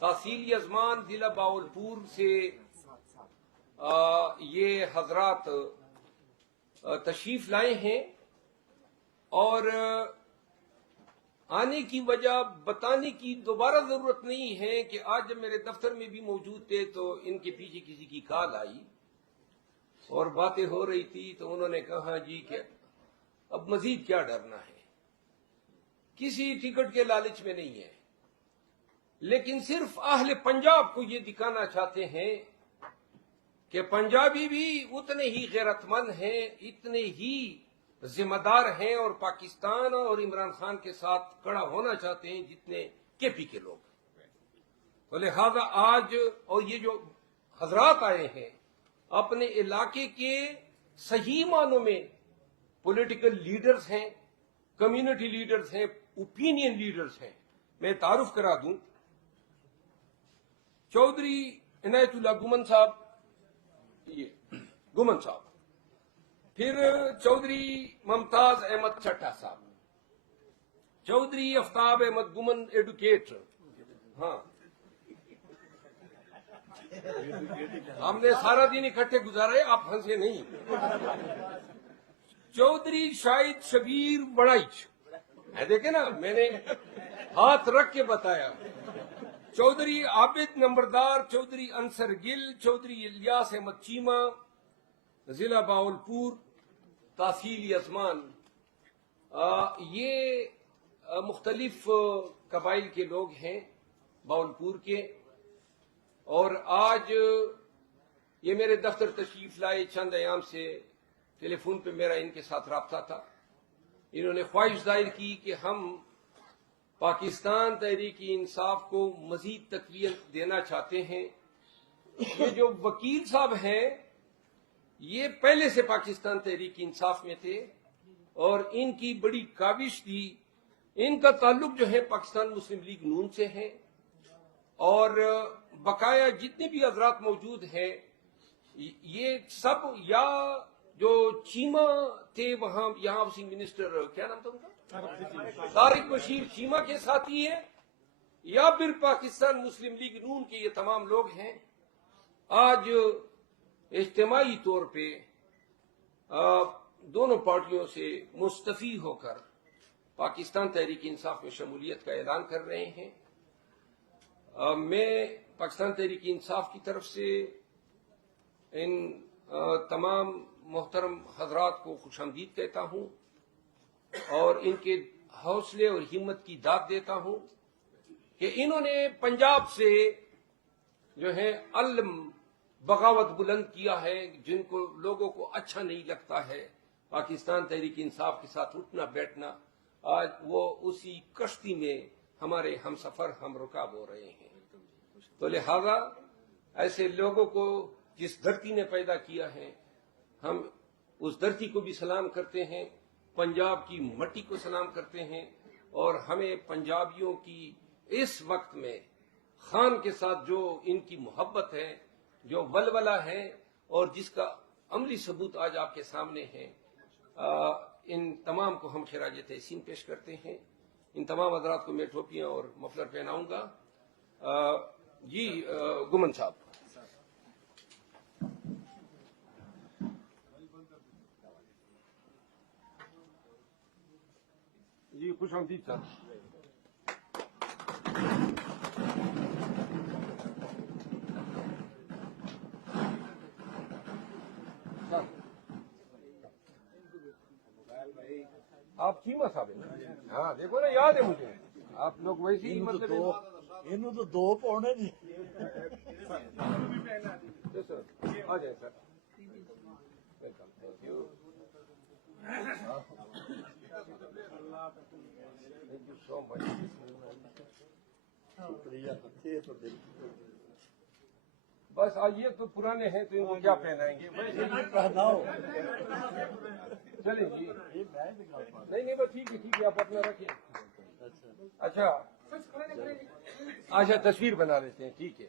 تحصیل ازمان ضلع باولپور سے یہ حضرات تشریف لائے ہیں اور آنے کی وجہ بتانے کی دوبارہ ضرورت نہیں ہے کہ آج جب میرے دفتر میں بھی موجود تھے تو ان کے پیچھے کسی کی کال آئی اور باتیں ہو رہی تھی تو انہوں نے کہا جی کہ اب مزید کیا ڈرنا ہے، کسی ٹکٹ کے لالچ میں نہیں ہے، لیکن صرف اہل پنجاب کو یہ دکھانا چاہتے ہیں کہ پنجابی بھی اتنے ہی غیرت مند ہیں، اتنے ہی ذمہ دار ہیں اور پاکستان اور عمران خان کے ساتھ کھڑا ہونا چاہتے ہیں جتنے کے پی کے لوگ۔ تو لہذا آج اور یہ جو حضرات آئے ہیں اپنے علاقے کے صحیح معنوں میں پولیٹیکل لیڈرز ہیں، کمیونٹی لیڈرز ہیں، اوپینین لیڈرز ہیں۔ میں تعارف کرا دوں، چودھری عنایت اللہ گمن صاحب، یہ گمن صاحب، پھر چودھری ممتاز احمد چٹھا صاحب، چودھری آفتاب احمد گمن ایڈوکیٹر، ہاں ہم نے سارا دن اکٹھے گزارا ہے، آپ ہنسے نہیں۔ چودھری شاہد شبیر بڑائچ، دیکھیں نا میں نے ہاتھ رکھ کے بتایا، چودھری عابد نمبردار، چودھری انصر گل، چودھری الیاس احمد چیمہ، ضلع باولپور، تحصیل ازمان۔ یہ مختلف قبائل کے لوگ ہیں باولپور کے، اور آج یہ میرے دفتر تشریف لائے۔ چند ایام سے ٹیلی فون پہ میرا ان کے ساتھ رابطہ تھا، انہوں نے خواہش ظاہر کی کہ ہم پاکستان تحریک انصاف کو مزید تقویت دینا چاہتے ہیں۔ یہ جو وکیل صاحب ہیں یہ پہلے سے پاکستان تحریک انصاف میں تھے اور ان کی بڑی کاوش تھی، ان کا تعلق جو ہے پاکستان مسلم لیگ نون سے ہے، اور بقایا جتنے بھی حضرات موجود ہیں یہ سب یا جو چیمہ تھے وہاں یہاں ہاؤسنگ منسٹر، کیا نام تھا ان کا، طارق بشیر چیمہ کے ساتھی ہیں، یا پھر پاکستان مسلم لیگ نون کے یہ تمام لوگ ہیں۔ آج اجتماعی طور پہ دونوں پارٹیوں سے مستفی ہو کر پاکستان تحریک انصاف میں شمولیت کا اعلان کر رہے ہیں۔ میں پاکستان تحریک انصاف کی طرف سے ان تمام محترم حضرات کو خوش آمدید کہتا ہوں اور ان کے حوصلے اور ہمت کی داد دیتا ہوں کہ انہوں نے پنجاب سے جو ہے علم بغاوت بلند کیا ہے، جن کو لوگوں کو اچھا نہیں لگتا ہے پاکستان تحریک انصاف کے ساتھ اٹھنا بیٹھنا، آج وہ اسی کشتی میں ہمارے ہم سفر ہم رکاب ہو رہے ہیں۔ تو لہذا ایسے لوگوں کو جس دھرتی نے پیدا کیا ہے ہم اس دھرتی کو بھی سلام کرتے ہیں، پنجاب کی مٹی کو سلام کرتے ہیں، اور ہمیں پنجابیوں کی اس وقت میں خان کے ساتھ جو ان کی محبت ہے، جو ولولہ ہے، اور جس کا عملی ثبوت آج آپ کے سامنے ہے، ان تمام کو ہم خراج تحسین پیش کرتے ہیں۔ ان تمام حضرات کو میں ٹوپیاں اور مفلر پہناؤں گا۔ جی گمن صاحب، جی خوش آمدید صاحب۔ آپ چیمہ صاحب ہیں؟ ہاں دیکھو نا، یاد ہے مجھے، آپ لوگ ویسے ہی انہوں تو دو پاؤنے جی سر آ جائیں sir, welcome, thank you, thank you so much. شکریہ، بس آج یہ تو پرانے ہیں تو ان کو کیا پہنائیں گے، پہناؤ۔ چلیں جی، نہیں بس ٹھیک ہے آپ اپنا رکھیں۔ اچھا تصویر بنا لیتے ہیں، ٹھیک ہے۔